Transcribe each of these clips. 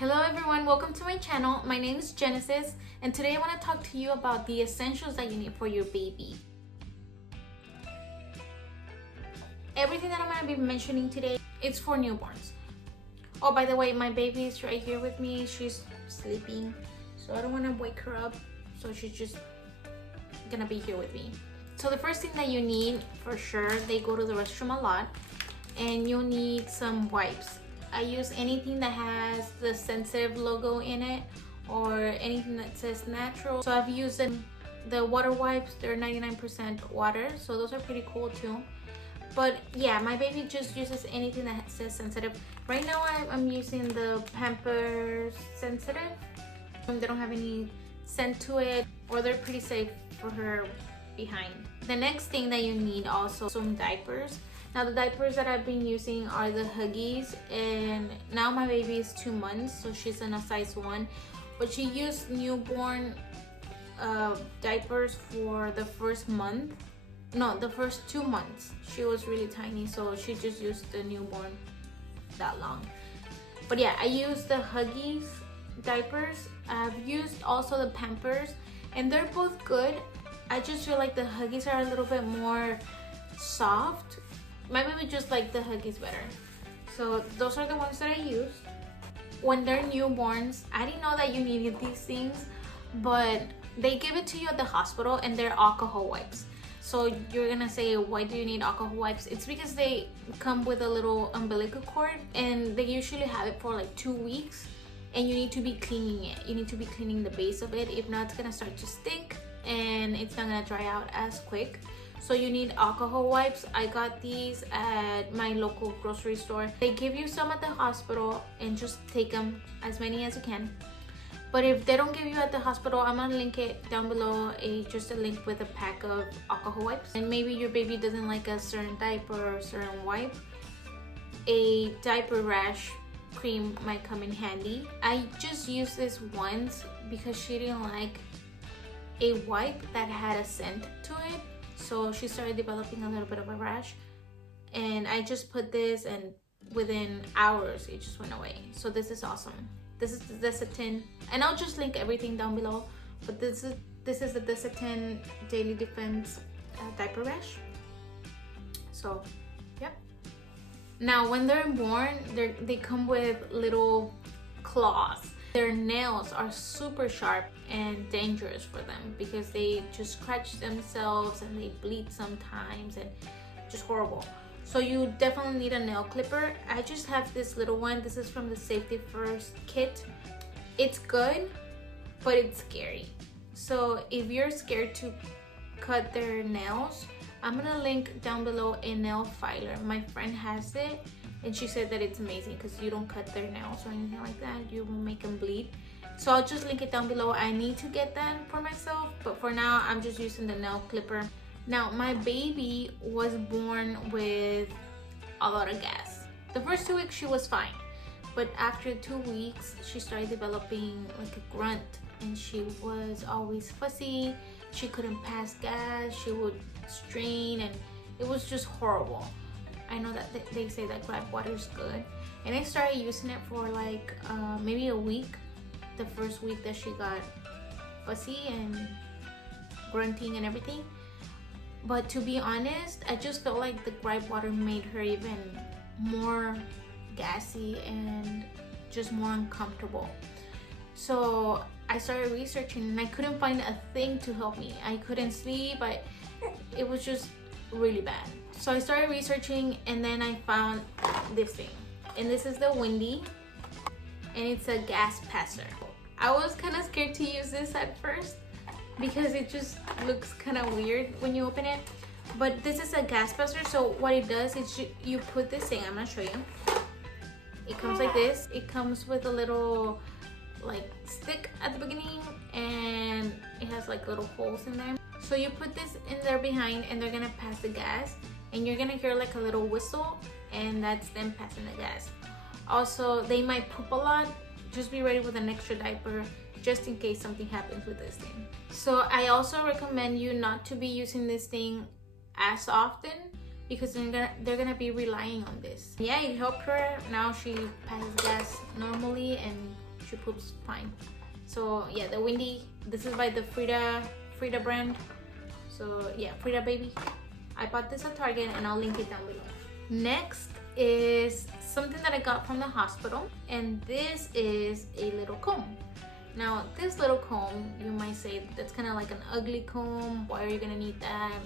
Hello everyone, welcome to my channel. My name is Genesis and today I want to talk to you about the essentials that you need for your baby. Everything that I'm going to be mentioning today, it's for newborns. Oh, by the way, my baby is right here with me. She's sleeping, so I don't want to wake her up, so she's just gonna be here with me. So the first thing that you need, for sure, they go to the restroom a lot, and you'll need some wipes. I use anything that has the sensitive logo in it or anything that says natural. So I've used the water wipes. They're 99% water, so those are pretty cool too. But yeah, my baby just uses anything that says sensitive. Right now I'm using the Pampers Sensitive. They don't have any scent to it, or they're pretty safe for her behind. The next thing that you need also, some diapers. Now the diapers that I've been using are the Huggies, and now my baby is 2 months, so she's in a size 1. But she used newborn diapers for the first month. No, the first 2 months. She was really tiny, so she just used the newborn that long. But yeah, I use the Huggies diapers. I've used also the Pampers, and they're both good. I just feel like the Huggies are a little bit more soft. My baby just liked the Huggies better. So those are the ones that I use. When they're newborns, I didn't know that you needed these things, but they give it to you at the hospital, and they're alcohol wipes. So you're gonna say, why do you need alcohol wipes? It's because they come with a little umbilical cord, and they usually have it for like 2 weeks, and you need to be cleaning it. You need to be cleaning the base of it. If not, it's gonna start to stink and it's not gonna dry out as quick. So you need alcohol wipes. I got these at my local grocery store. They give you some at the hospital, and just take them, as many as you can. But if they don't give you at the hospital, I'm gonna link it down below, just a link with a pack of alcohol wipes. And maybe your baby doesn't like a certain diaper or a certain wipe, a diaper rash cream might come in handy. I just used this once because she didn't like a wipe that had a scent to it. So she started developing a little bit of a rash, and I just put this, and within hours it just went away. So this is awesome. This is the Desitin, and I'll just link everything down below. But this is the Desitin Daily Defense diaper rash. So yep. Now when they're born, they come with little claws. Their nails are super sharp and dangerous for them because they just scratch themselves and they bleed sometimes, and just horrible. So you definitely need a nail clipper. I just have this little one. This is from the Safety First kit. It's good, but it's scary. So if you're scared to cut their nails, I'm gonna link down below a nail filer. My friend has it, and she said that it's amazing because you don't cut their nails or anything like that. You won't make them bleed. So I'll just link it down below. I need to get that for myself, but for now I'm just using the nail clipper. Now my baby was born with a lot of gas. The first 2 weeks she was fine, but after 2 weeks she started developing like a grunt, and she was always fussy. She couldn't pass gas. She would strain, and it was just horrible. I know that they say that gripe water is good, and I started using it for like maybe a week. The first week that she got fussy and grunting and everything. But to be honest, I just felt like the gripe water made her even more gassy and just more uncomfortable. So I started researching, and I couldn't find a thing to help me. I couldn't sleep. It was just really bad. So I started researching, and then I found this thing. And this is the Windy, and it's a gas passer. I was kind of scared to use this at first because it just looks kind of weird when you open it. But this is a gas passer, so what it does is you put this thing. I'm gonna show you. It comes like this. It comes with a little like stick at the beginning, and it has like little holes in there. So you put this in there behind, and they're gonna pass the gas, and you're gonna hear like a little whistle, and that's them passing the gas. Also, they might poop a lot. Just be ready with an extra diaper just in case something happens with this thing. So I also recommend you not to be using this thing as often because they're gonna be relying on this. Yeah, it helped her. Now she passes gas normally, and she poops fine. So yeah, the Windy, this is by the Frida brand. So yeah, Frida baby. I bought this at Target and I'll link it down below. Next is something that I got from the hospital, and this is a little comb. Now this little comb, you might say that's kind of like an ugly comb. Why are you gonna need that?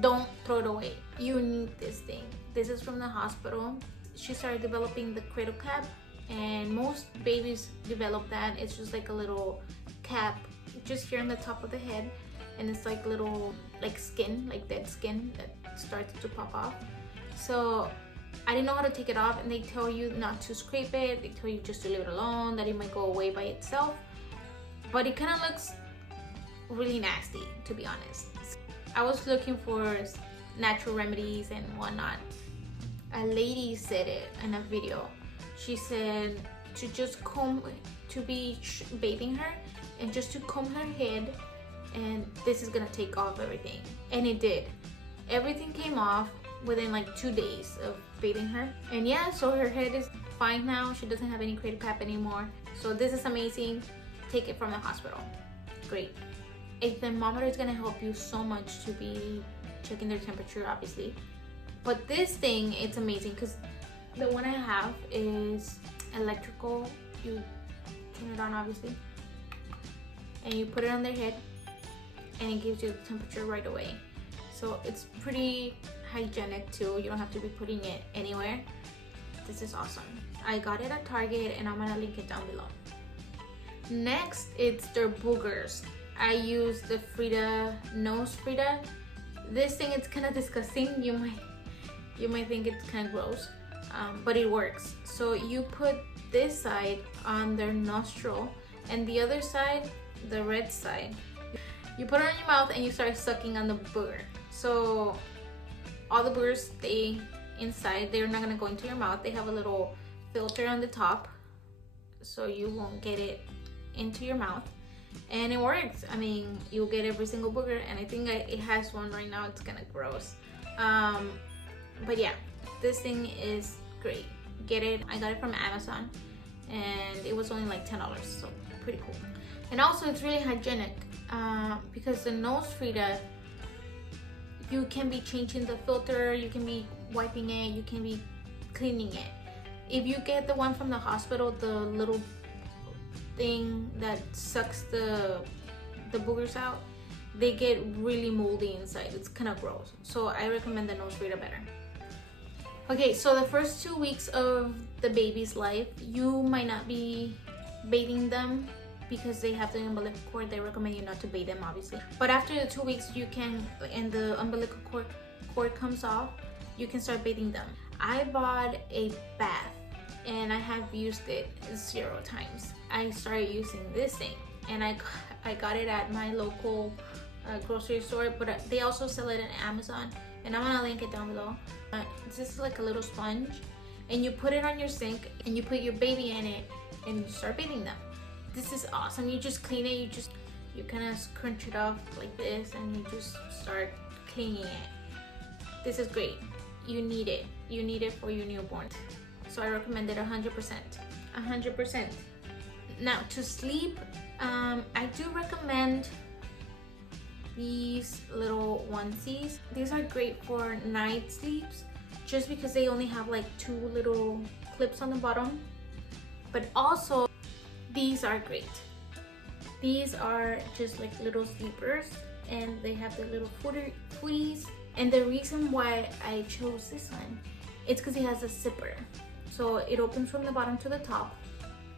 Don't throw it away. You need this thing. This is from the hospital. She started developing the cradle cap, and most babies develop that. It's just like a little cap just here on the top of the head, and it's like little like skin, like dead skin that starts to pop off. So I didn't know how to take it off, and they tell you not to scrape it. They tell you just to leave it alone, that it might go away by itself. But it kind of looks really nasty, to be honest. I was looking for natural remedies and whatnot. A lady said it in a video. She said to just comb, to be bathing her, and just to comb her head, and this is gonna take off everything. And it did. Everything came off within like 2 days of bathing her. And yeah, so her head is fine now. She doesn't have any cradle cap anymore. So this is amazing. Take it from the hospital. Great. A thermometer is gonna help you so much to be checking their temperature, obviously. But this thing, it's amazing because the one I have is electrical. You turn it on, obviously, and you put it on their head, and it gives you the temperature right away. So it's pretty hygienic too. You don't have to be putting it anywhere. This is awesome. I got it at Target, and I'm gonna link it down below. Next, it's their boogers. I use the Nose Frida. This thing, it's kind of disgusting. You might think it's kind of gross, but it works. So you put this side on their nostril, and the other side, the red side, you put it on your mouth and you start sucking on the booger. So all the boogers stay inside. They're not gonna go into your mouth. They have a little filter on the top, so you won't get it into your mouth. And it works. I mean, you'll get every single booger, and I think it has one right now. It's kind of gross. But yeah, this thing is great. Get it. I got it from Amazon, and it was only like $10, so pretty cool. And also, it's really hygienic because the Nose Frida, you can be changing the filter, you can be wiping it, you can be cleaning it. If you get the one from the hospital, the little thing that sucks the boogers out, they get really moldy inside. It's kind of gross. So I recommend the Nose Frida better. Okay, so the first 2 weeks of the baby's life, you might not be bathing them because they have the umbilical cord. They recommend you not to bathe them, obviously. But after the 2 weeks, you can, and the umbilical cord comes off, you can start bathing them. I bought a bath, and I have used it 0 times. I started using this thing, and I got it at my local grocery store, but they also sell it on Amazon, and I'm gonna link it down below. This is like a little sponge, and you put it on your sink, and you put your baby in it, and you start bathing them. This is awesome. You just clean it, you kind of scrunch it off like this, and you just start cleaning it. This is great. You need it. You need it for your newborn. So I recommend it 100%. 100%. Now, to sleep, I do recommend these little onesies. These are great for night sleeps just because they only have like 2 little clips on the bottom. But also, these are great. These are just like little sleepers, and they have the little footies. And the reason why I chose this one, it's because it has a zipper. So it opens from the bottom to the top.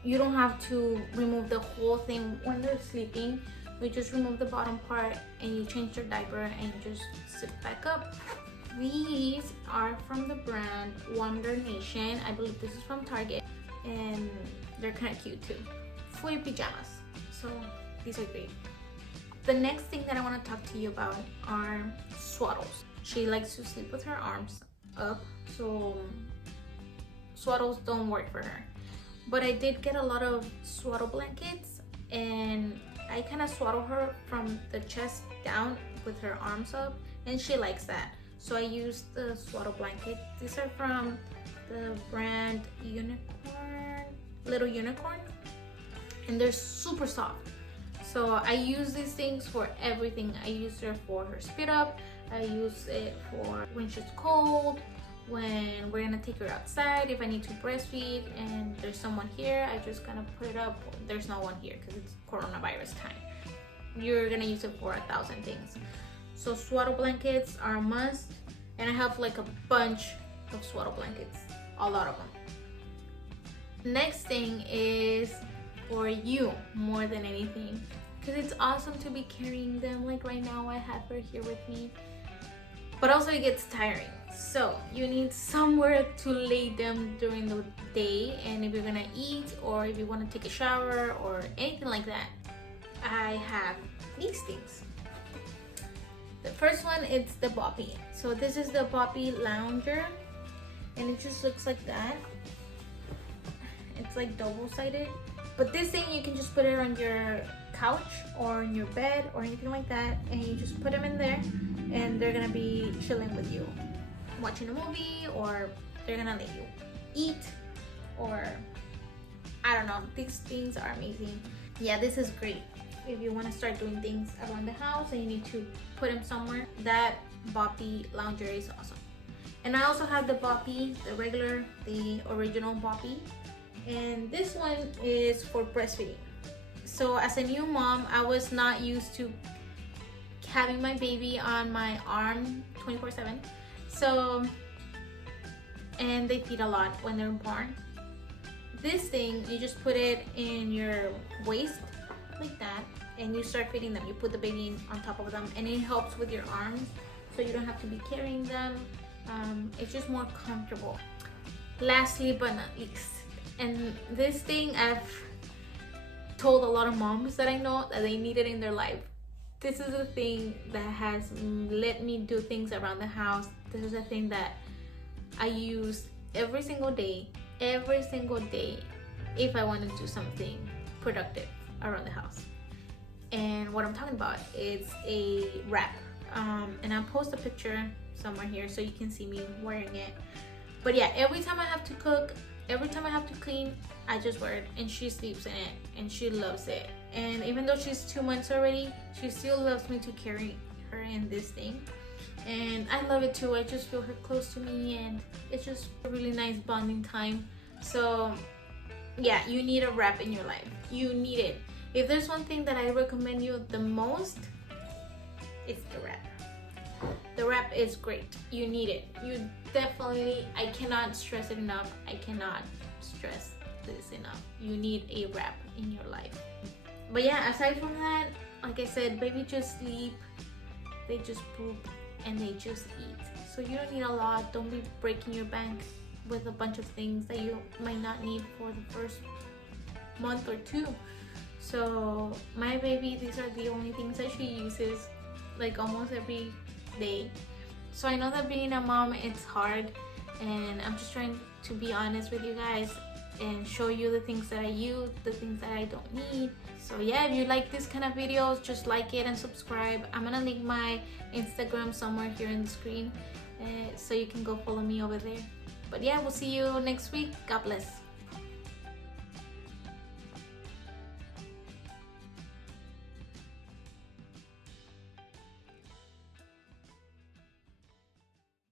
You don't have to remove the whole thing when they're sleeping. You just remove the bottom part, and you change their diaper, and you just sit back up. These are from the brand Wonder Nation. I believe this is from Target, and they're kind of cute too. For your pajamas. So these are great. The next thing that I want to talk to you about are swaddles. She likes to sleep with her arms up, so swaddles don't work for her. But I did get a lot of swaddle blankets, and I kind of swaddle her from the chest down with her arms up, and she likes that. So I used the swaddle blanket. These are from the brand Little Unicorn. and they're super soft. So I use these things for everything. I use her for her spit up. I use it for when she's cold, when we're gonna take her outside, if I need to breastfeed and there's someone here, I just gonna put it up. There's no one here because it's coronavirus time. You're gonna use it for 1,000 things. So swaddle blankets are a must, and I have like a bunch of swaddle blankets, a lot of them. Next thing is for you more than anything, because it's awesome to be carrying them. Like right now I have her here with me, but also it gets tiring. So you need somewhere to lay them during the day, and if you're gonna eat or if you want to take a shower or anything like that, I have these things. The first one is the Boppy. So this is the Boppy Lounger, and it just looks like that. It's like double-sided, but this thing you can just put it on your couch or in your bed or anything like that, and you just put them in there and they're gonna be chilling with you, watching a movie, or they're gonna let you eat, or I don't know. These things are amazing. Yeah, this is great if you want to start doing things around the house and you need to put them somewhere. That Boppy Lounger is awesome. And I also have the Boppy, the original Boppy, and this one is for breastfeeding. So as a new mom, I was not used to having my baby on my arm 24/7. So, and they feed a lot when they're born. This thing, you just put it in your waist like that, and you start feeding them. You put the baby on top of them, and it helps with your arms, so you don't have to be carrying them. It's just more comfortable. Lastly but not least, and this thing I've told a lot of moms that I know that they need it in their life. This is a thing that has let me do things around the house. This is a thing that I use every single day if I want to do something productive around the house. And what I'm talking about is a wrap, and I'll post a picture somewhere here so you can see me wearing it. But yeah, every time I have to cook, every time I have to clean, I just wear it, and she sleeps in it and she loves it. And even though she's 2 months already, she still loves me to carry her in this thing, and I love it too. I just feel her close to me, and it's just a really nice bonding time. So yeah, you need a wrap in your life. You need it. If there's one thing that I recommend you the most, it's the wrap. The wrap is great. You need it. You definitely, I cannot stress it enough. I cannot stress this enough. You need a wrap in your life. But yeah, aside from that, like I said, baby just sleep, they just poop, and they just eat. So you don't need a lot. Don't be breaking your bank with a bunch of things that you might not need for the first month or two. So my baby, these are the only things that she uses like almost every day. So I know that being a mom, it's hard, and I'm just trying to be honest with you guys and show you the things that I use, the things that I don't need. So yeah, if you like this kind of videos, just like it and subscribe. I'm gonna link my Instagram somewhere here in the screen, so you can go follow me over there. But yeah, we'll see you next week. God bless.